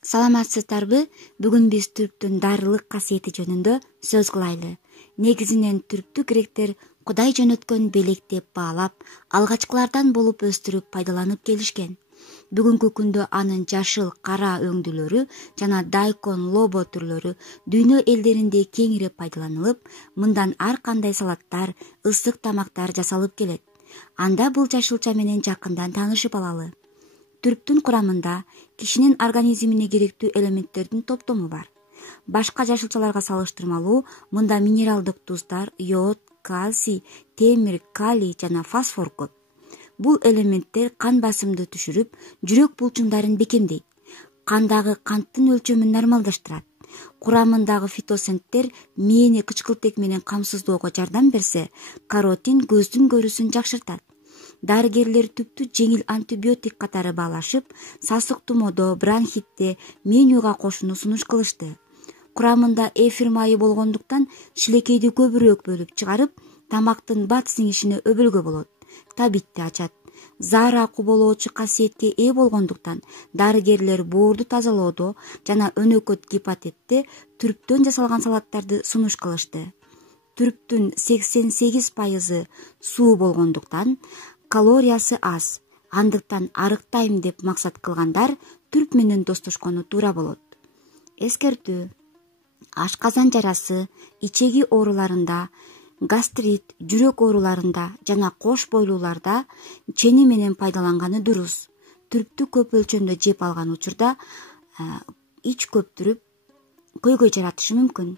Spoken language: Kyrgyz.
Саламатсыздарбы? Бүгүн биз түрптүн дарылык касиети жөнүндө сөз кылайлы. Негизинен түрптү гректер Кудай жөнөткөн белек деп баалап, алгачкылардан болуп өстүрүп пайдаланып келишкен. Бүгүнкү күндө анын жашыл, кара өңдүүлөрү жана дайкон, лобо түрлөрү дүйнө элдеринде кеңири пайдаланылып, мындан ар кандай салаттар, ысык тамактар жасалып келет. Анда бул жашылча менен жакындан таанышып алалы. Түрптүн курамында кишинин организмине керектүү элементтердин топтому бар. Башка жашылчаларга салыштырмалуу мында минералдык туздар, йод, кальций, темир, калий жана фосфор көп. Бул элементтер кан басымды түшүрүп, жүрөк булчуңдарын бекемдейт. Кандагы канттын өлчөмүн нормалдаштырат. Курамындагы фитосенттер мээни кычкылтек менен камсыздоого жардам берсе, каротин көздүн көрүүсүн жакшыртат. Дарыгерлер түптү жеңил антибиотик катары баалашып, сасык тумоодо, бронхитте менюга кошууну сунуш кылышты. Курамында эфир майы болгондуктан шилекейди көбүрөөк бөлүп чыгарып, тамактын бат сиңишине өбөлгө болот. Табитти ачат. Заара куболоочу касиетке ээ болгондуктан дарыгерлер боорду тазалоодо жана өнөкөт гепатитте түрптөн жасалган салаттарды сунуш кылышты. Түрптүн 88% суу болгондуктан калориясы аз. Андыктан арыктайм деп максат кылгандар түрп менен достошкону туура болот. Эскертүү: ашказан жарасы, ичеги ооруларында, гастрит, жүрөк ооруларында жана кош бойлууларда чени менен пайдаланганы дурус. Түрптү көп өлчөмдө жеп алган учурда ич көптүрүп көйгөй жаратышы мүмкүн.